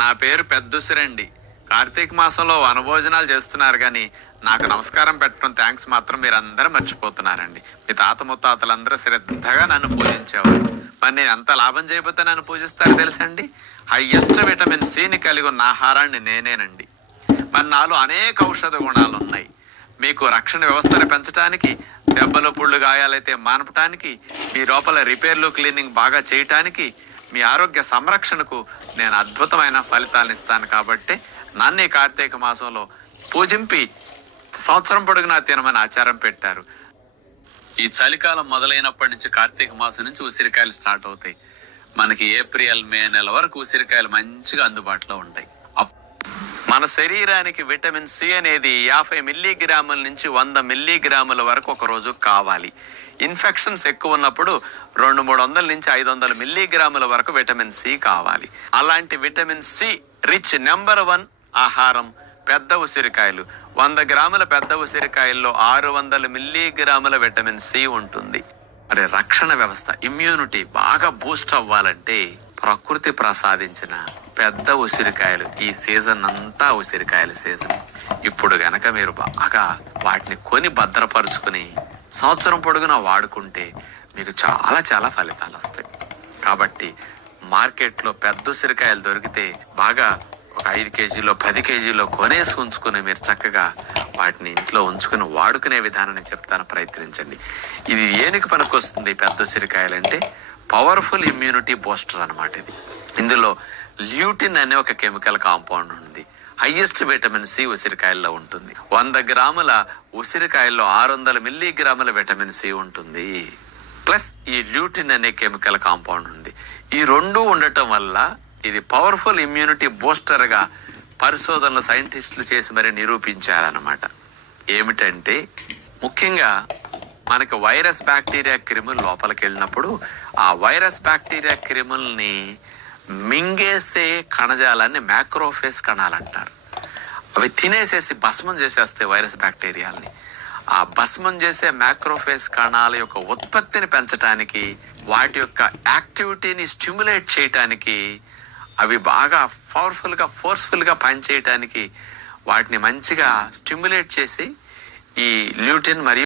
నా పేరు పెద్దుసిరండి. కార్తీక మాసంలో వనభోజనాలు చేస్తున్నారు కానీ నాకు నమస్కారం పెట్టడం థ్యాంక్స్ మాత్రం మీరందరూ మర్చిపోతున్నారండి. మీ తాత ముత్తాతలందరూ శ్రద్ధగా నన్ను పూజించేవారు. మరి నేను ఎంత లాభం చేయబోతే నన్ను పూజిస్తారో తెలుసండి. హయ్యెస్ట్ విటమిన్ సిని కలిగి ఉన్న ఆహారాన్ని నేనేనండి. మరి నాలో అనేక ఔషధ గుణాలు ఉన్నాయి. మీకు రక్షణ వ్యవస్థను పెంచడానికి, దెబ్బలు పుళ్ళు గాయాలైతే మానపటానికి, మీ లోపల రిపేర్లు క్లీనింగ్ బాగా చేయటానికి, మీ ఆరోగ్య సంరక్షణకు నేను అద్భుతమైన ఫలితాలను ఇస్తాను. కాబట్టి నన్ను ఈ కార్తీక మాసంలో పూజింపి సంవత్సరం పొడుగునా తినమని ఆచారం పెట్టారు. ఈ చలికాలం మొదలైనప్పటి నుంచి కార్తీక మాసం నుంచి ఉసిరికాయలు స్టార్ట్ అవుతాయి. మనకి ఏప్రిల్ మే నెల వరకు ఉసిరికాయలు మంచిగా అందుబాటులో ఉంటాయి. మన శరీరానికి విటమిన్ సి అనేది 50 మిల్లీగ్రాముల నుంచి 100 మిల్లీగ్రాముల వరకు ఒక రోజు కావాలి. ఇన్ఫెక్షన్స్ ఎక్కువ ఉన్నప్పుడు 200-300 నుంచి 500 మిల్లీగ్రాముల వరకు విటమిన్ సి కావాలి. అలాంటి విటమిన్ సి రిచ్ నెంబర్ 1 ఆహారం పెద్ద ఉసిరికాయలు. 100 గ్రాముల పెద్ద ఉసిరికాయల్లో 600 మిల్లీగ్రాముల విటమిన్ సి ఉంటుంది. మరి రక్షణ వ్యవస్థ, ఇమ్యూనిటీ బాగా బూస్ట్ అవ్వాలంటే ప్రకృతి ప్రసాదించిన పెద్ద ఉసిరికాయలు. ఈ సీజన్ అంతా ఉసిరికాయల సీజన్. ఇప్పుడు గనక మీరు బాగా వాటిని కొని భద్రపరుచుకుని సంవత్సరం పొడుగునా వాడుకుంటే మీకు చాలా చాలా ఫలితాలు వస్తాయి. కాబట్టి మార్కెట్లో పెద్ద ఉసిరికాయలు దొరికితే బాగా ఒక 5 కేజీలో 10 కేజీలో కొనేసి ఉంచుకుని మీరు చక్కగా వాటిని ఇంట్లో ఉంచుకుని వాడుకునే విధానాన్ని చెప్తాను, ప్రయత్నించండి. ఇది ఏనికి పనికొస్తుంది? పెద్ద ఉసిరికాయలు అంటే పవర్ఫుల్ ఇమ్యూనిటీ బూస్టర్ అన్నమాట. ఇది ఇందులో ల్యూటిన్ అనే ఒక కెమికల్ కాంపౌండ్ ఉంది. హైయెస్ట్ విటమిన్ సి ఉసిరికాయల్లో ఉంటుంది. 100 గ్రాముల ఉసిరికాయల్లో 600 మిల్లీగ్రాముల విటమిన్ సి ఉంటుంది. ప్లస్ ఈ ల్యూటిన్ అనే కెమికల్ కాంపౌండ్ ఉంది. ఈ రెండు ఉండటం వల్ల ఇది పవర్ఫుల్ ఇమ్యూనిటీ బూస్టర్ గా పరిశోధనలు సైంటిస్టులు చేసి మరి నిరూపించారన్నమాట. ఏమిటంటే ముఖ్యంగా మనకి వైరస్ బ్యాక్టీరియా క్రిములు లోపలికి వెళ్ళినప్పుడు ఆ వైరస్ బ్యాక్టీరియా క్రిముల్ని మింగేసే కణజాలాన్ని మ్యాక్రోఫేజ్ కణాలు అంటారు. అవి తినేసేసి భస్మం చేసేస్తాయి వైరస్ బ్యాక్టీరియాల్ని. ఆ భస్మం చేసే మ్యాక్రోఫేజ్ కణాల యొక్క ఉత్పత్తిని పెంచడానికి, వాటి యొక్క యాక్టివిటీని స్టిమ్యులేట్ చేయటానికి, అవి బాగా ఫోర్స్ఫుల్గా పనిచేయటానికి వాటిని మంచిగా స్టిమ్యులేట్ చేసి ఈ ల్యూటిన్ మరియు